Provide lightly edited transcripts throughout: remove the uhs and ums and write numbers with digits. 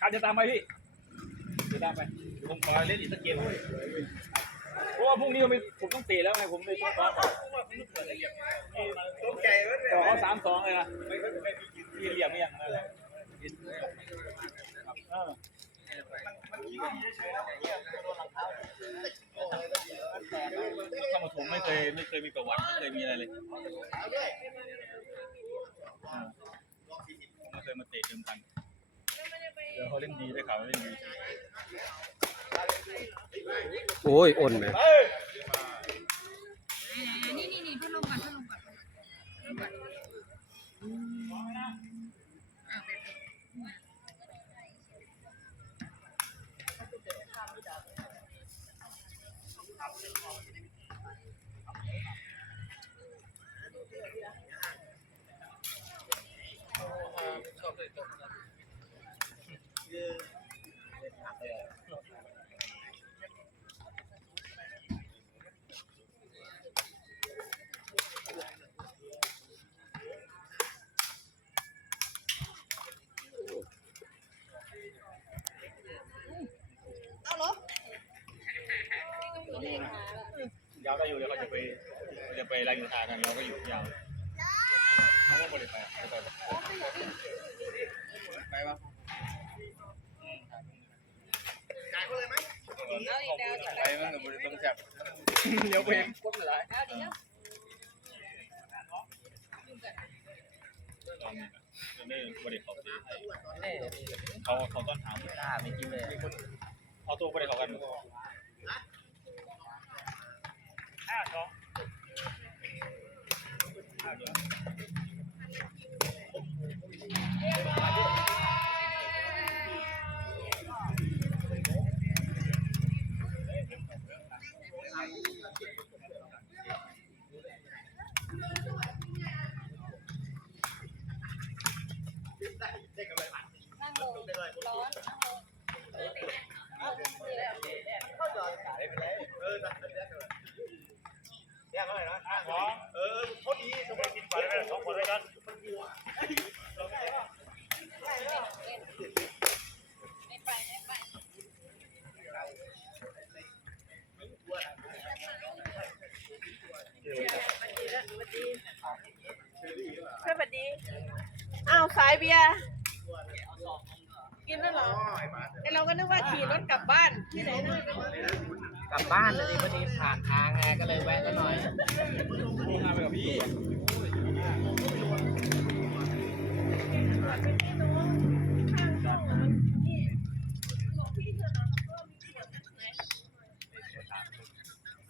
การจะตามไปพี่จะตามไปผมขอเล่นอีกสักเกมเพราะว่าพรุ่งนี้ผมต้องเตะแล้วไงผมเลยต้องซ้อมต้องใจต่อเขา3-2เลยนะที่เหลี่ยมไม่ยังอะไรถ้ามาผมไม่เคยมีประวัติไม่เคยมีอะไรเลยไม่เคยมาเตะเดิมพันเดี๋ยวเขาเล่นดีได้ข่าวเล่นดีโอ้ยอ่อนไหมนี่พัดลมก่อนยาวได้อยู่เดี๋ยวเขาจะไปไล่ยูทากันเราก็อยู่ยาวเขาก็ไม่ได้ไปไปปะไปมันกับบริษัทจับเดี๋ยวไปก้มเลยไม่บริษัทเขาต้นถามไม่กินเลยเอาตัวบริษัทกันโคตรดีสมัยกินก่อนเลย2 คนเลยกันสวัสดีอ้าวสายเบียร์กินแล้วเหรอไอเราก็นึกว่าขี่รถกลับบ้านที่ไหนนะกลับบ้านเลยพอดีผ่านทางไงก็เลยแวะซะหน่อยทำไปกับพี่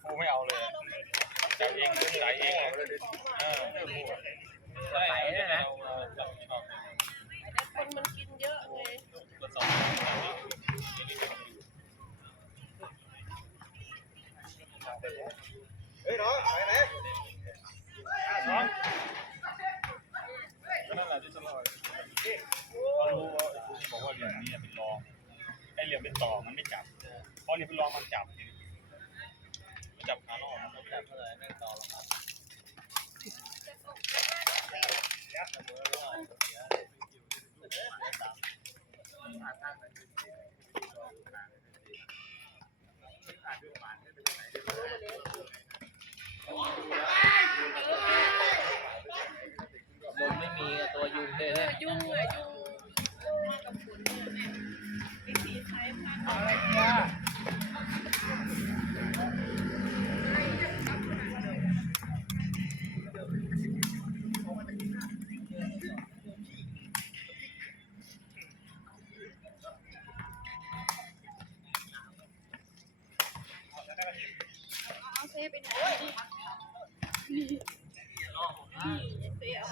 กูไม่เอาเลยจับเองจ่ายเองใส่เนี่ยนะคนมันกินเยอะไงเฮ้ยน้องไปไหนน้องนั่นแหละที่ตลอดเรารู้ว่าบอกว่าเหลี่ยมนี่เป็นรองไอ้เหลี่ยมเป็นต่อมันไม่จับพอเหลี่ยมเป็นรองมันจับคาร์ลมันจับเลยไม่ต่อหรอกครับลมไม่มีตัวยุงเลยนะยุงมากับฝนเนี่ยมีสีสายพันธุ์อะไรเนี่ยเอาเซไปไหนนี่เซเอา